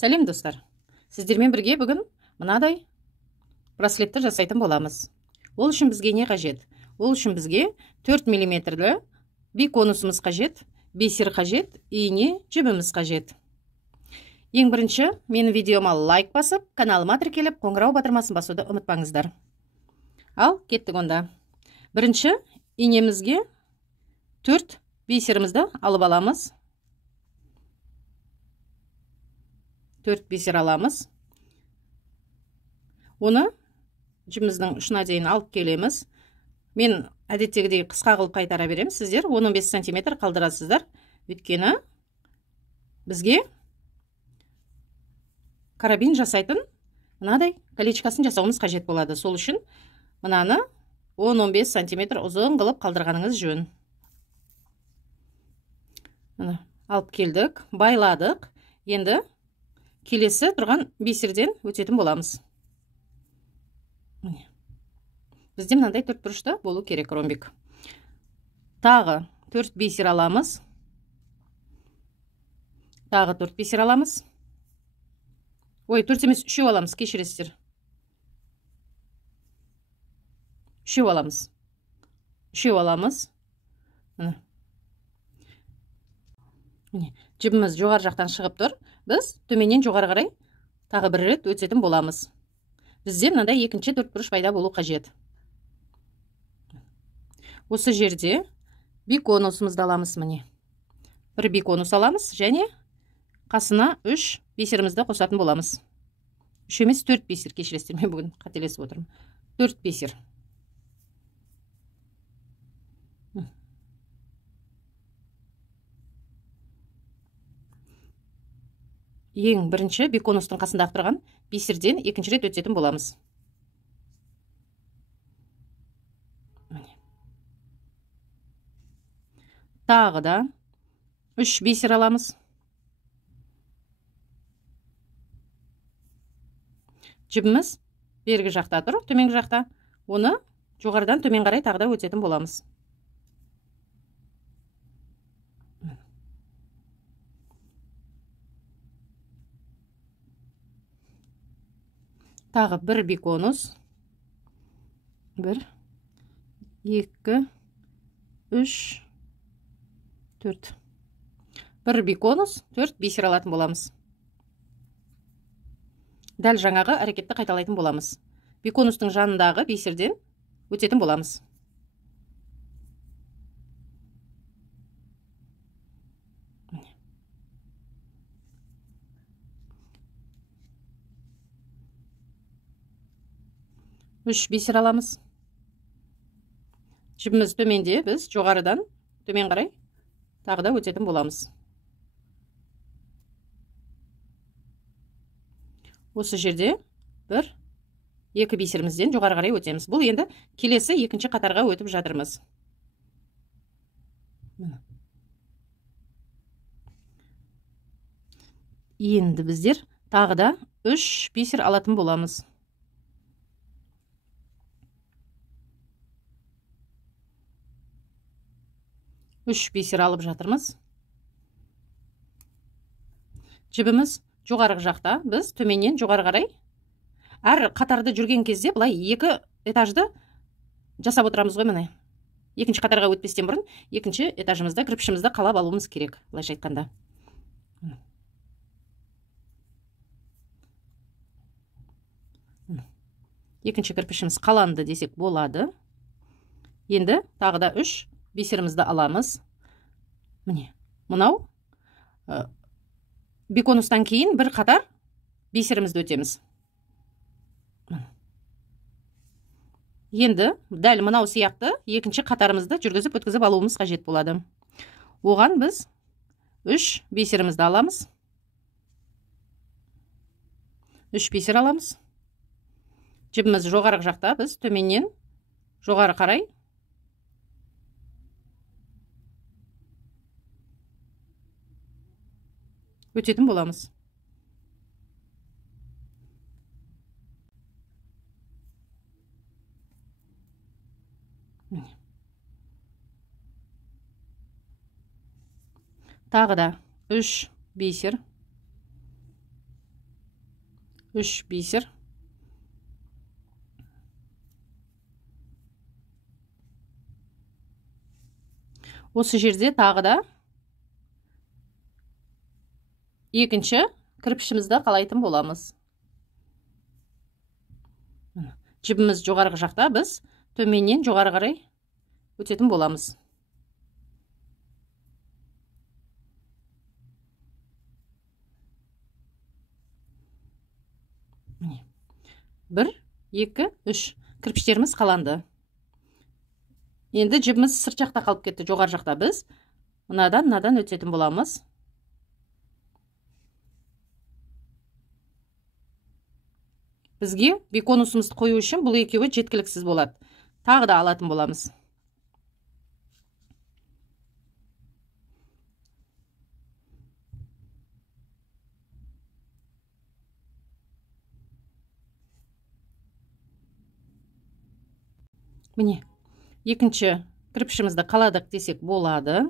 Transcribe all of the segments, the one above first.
Сәлем достар. Сіздермен бірге бүгін мынадай браслетті жасайтын боламыз. Ол үшін бізге не қажет? Ол үшін бізге 4 мм биконусымыз қажет, бисер қажет, ине жібіміз қажет. Ең бірінші, менің видеома лайк басып, каналыма тіркеліп, қоңырау батырмасын басуды ұмытпаңыздар. Ал, кеттік онда. Бірінші, инемізге 4 бисерімізді алып аламыз. 4 бисер аламыз. Оны жібіміздің ұшына дейін алып келеміз. Мен әдеттегідей қысқа қылып қайтара беремін. Сіздер 15 см қалдырасыздар. Өйткені бізге карабин жасайтын мынадай колечкасын жасауымыз қажет болады. Сол үшін мынаны 10-15 см ұзын қылып қалдырғаныңыз жөн. Алып келдік, байладық. Енді келесі тұрған бисерден өтетін боламыз. Бізде мынандай 4 бұрышта болу керек ромбик. Тағы 4 бисер аламыз. Тағы 4 бисер аламыз. Ой, 4 емес, 3 аламыз, кешіресіздер. 3 аламыз. 3 аламыз. Жібіміз жоғары жақтан шығып тұр. Біз төменнен жоғары қарай тағы бір рет өтетін боламыз. Бізде мынандай екінші 4 бұрыш пайда болу қажет. Осы жерде биконусымызды аламыз міне. Бір биконус аламыз және қасына 3 бисерімізді қосатын боламыз. 3 емес 4 бисер, кешіресіздер, мен бүгін қателесіп отырмын. 4 бисер. Ең бірінші биконустың қасындағы тұрған бисерден екінші рет өтетін боламыз. Тағы да 3 бисер аламыз. Жібіміз бергі жақта тұр, төменгі жақта. Оны жоғарыдан төмен қарай тағы да өтетін боламыз. Тағы бір биконус. 1, 2, 3, 4. Бір биконус, 4 бисер алатын боламыз. Дәл жаңағы әрекетті қайталайтын боламыз. Биконустың жанындағы бисерден өтетін боламыз. Үш бисер аламыз. Жібіміз төменде, біз жоғарыдан төмен қарай тағы да өтетін боламыз. Осы жерде 1-2 бисерімізден жоғары қарай өтеміз. Бұл енді келесі екінші қатарға өтіп жатырмыз. Енді біздер тағы да 3 бисер алатын боламыз. 3 бисер алып жатырмыз. Жібіміз жоғарғы жақта, біз төменнен жоғары қарай әр қатарды жүрген кезде бұлай 2 этажды жасап отырамыз ғой міне. Екінші қатарға өтпестен бұрын екінші этажымызда кірпішімізді қалап алуымыз керек, былайша айтқанда. Екінші кірпішіміз қаланды десек болады. Енді тағы да 3 бисерімізді аламыз. Міне, мынау биконустан кейін бір қатар бисерімізді өтеміз. Енді дәл мынау сияқты екінші қатарымызды жүргізіп өткізіп алуымыз қажет болады. Оған біз 3 бисерімізді аламыз. 3 бисер аламыз. Жібіміз жоғары жақта, біз төменнен жоғары қарай өтетін боламыз. Тағы да 3 бисер. 3 бисер. Осы жерде тағы да екінші кірпішімізді қалайтын боламыз. Жібіміз жоғарғы жақта, біз төменнен жоғары қарай өтетін боламыз. Бір, екі, үш. Кірпіштеріміз қаланды. Енді жібіміз сырт жақта қалып кетті, жоғары жақта. Біз мынадан өтетін боламыз. Бізге беконусымызды қою үшін бұл екеуі жеткіліксіз болады. Тағы да алатын боламыз. Міне, екінші кірпішімізді қаладық десек болады.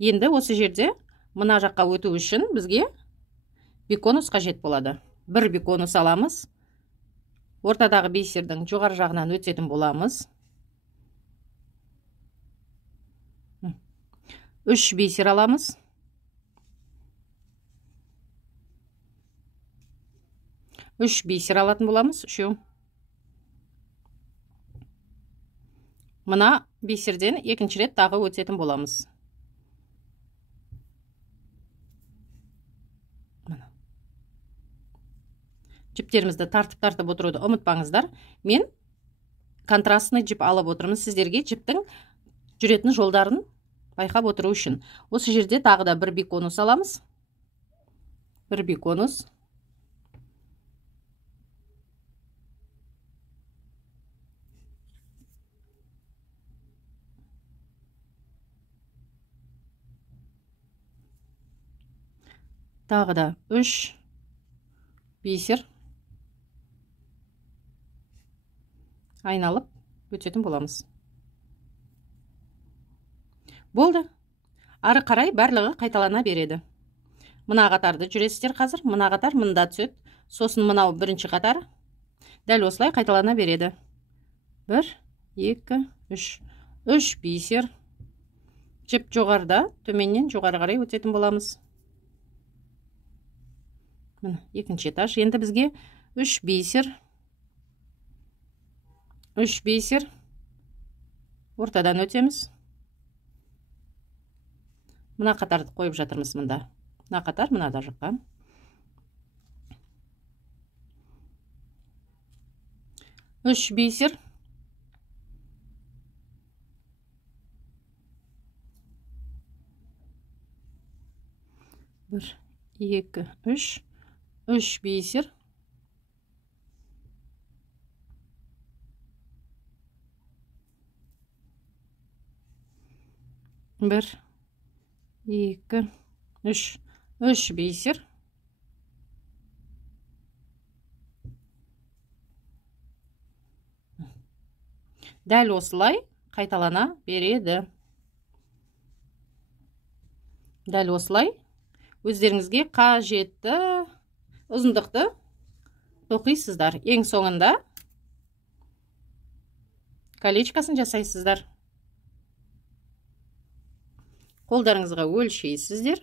Енді осы жерде мына жаққа өту үшін бізге беконус қажет болады. Бір беконус аламыз. Ортадағы бисердің жоғары жағынан өтетін боламыз. 3 бисер аламыз. 3 бисер алатын боламыз. 3. Мына бисерден екінші рет тағы өтетін боламыз. Жіптерімізді тартып отыруды ұмытпаңыздар. Мен контрастный жіп алып отырмын сіздерге жіптің жүретін жолдарын байқап отыру үшін. Осы жерде тағы да бір беконус аламыз. Бір беконус. Тағы да 3 бисер. Айналып өтетін боламыз. Болды. Ары қарай барлығы қайталана береді. Мына қатарды жүресіздер қазір. Мына қатар мында түседі. Сосын мынау бірінші қатар. Дәл осылай қайталана береді. 1, 2, 3. 3 бисер. Жіп жоғарда, төменнен жоғары қарай өтетін боламыз. Мына екінші этаж. Енді бізге 3 бисер. 3 бисер. Ортадан өтеміз. Мына қатарды қойып жатырмыз мында. Мына қатар мынада жаққа. 3 бисер. Bir, iki, üç. 3 бисер. Bir, iki, üç. 3 бисер. Дәл осылай қайталана береді. Дәл осылай өздеріңізге қажетті ұзындықты тоқисыздар. Ең соңында колечкасын жасайсыздар. Қолдарыңызға өлшейсіздер.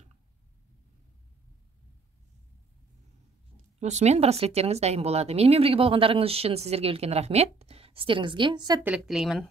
Осымен браслеттеріңіз дайын болады. Менімен бірге болғандарыңыз үшін сіздерге үлкен рахмет. Сіздеріңізге сәттілік тілеймін.